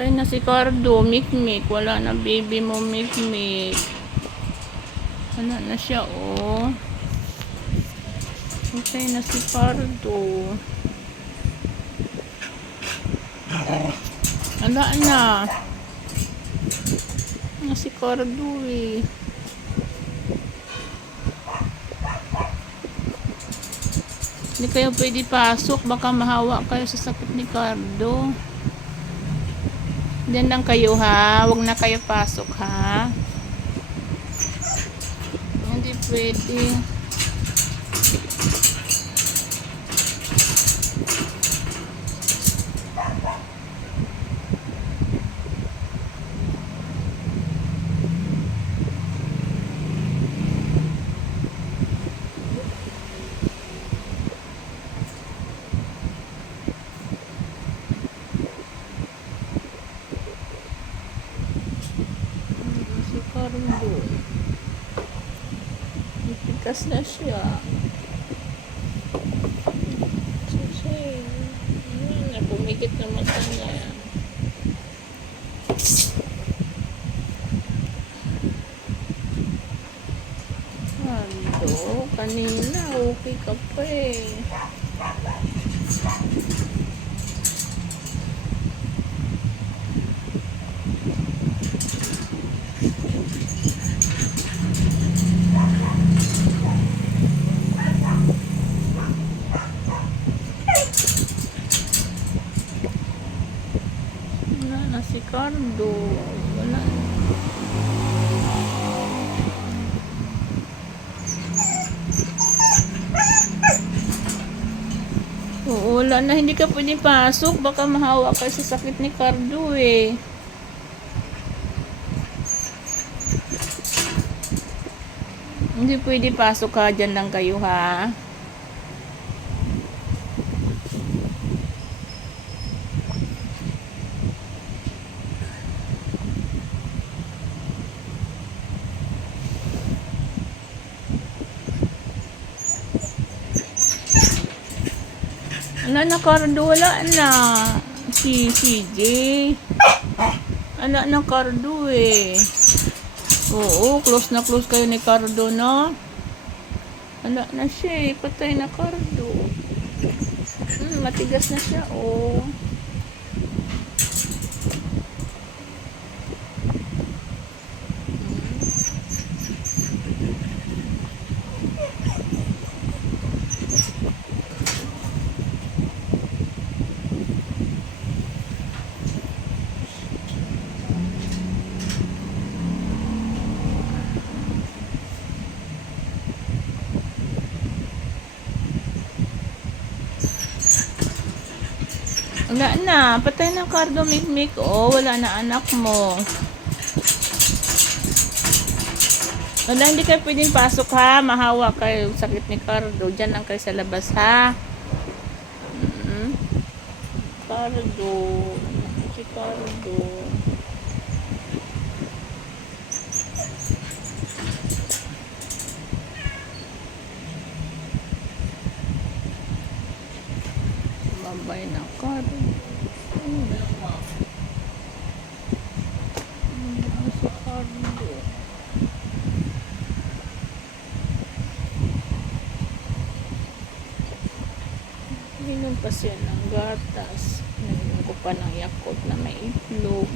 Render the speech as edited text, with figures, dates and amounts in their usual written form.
Patay na si Cardo. Mikmik. Wala na baby mo, Mikmik. Wala na siya, oh. Patay na si Cardo. Wala na. Na si Cardo, eh. Hindi kayo pwede pasok. Baka mahawa kayo sa sakit ni Cardo. Diyan lang kayo, ha. Huwag na kayo pasok, ha. Hindi pwede. Si Cardo. Ipikas na siya. Napumigit na mata niya. Cardo, kanina okay ka pa eh. Wala na si Cardo. Wala. Oo, wala na. Hindi ka pwede pasok. Baka mahawa ka sa sakit ni Cardo eh. Hindi pwede pasok, ha. Dyan lang kayo, ha. Wala na, Cardo. Wala na. Si CJ. Wala na, Cardo eh. Oo, close na close kayo ni Cardo, no? Wala na siya eh. Patay na Cardo. Matigas na siya, oh. Wala na. Patay na Cardo, Mikmik. Oh, wala na anak mo. Wala, hindi kayo pwedeng pasok, ha. Mahawa kayo. Sakit ni Cardo. Diyan lang kayo sa labas, ha. Cardo. Si Cardo. Babay na Cardo. Si Cardo. Inom pa siya ng gatas. Nainom ko pa ng Yakult na may itlog.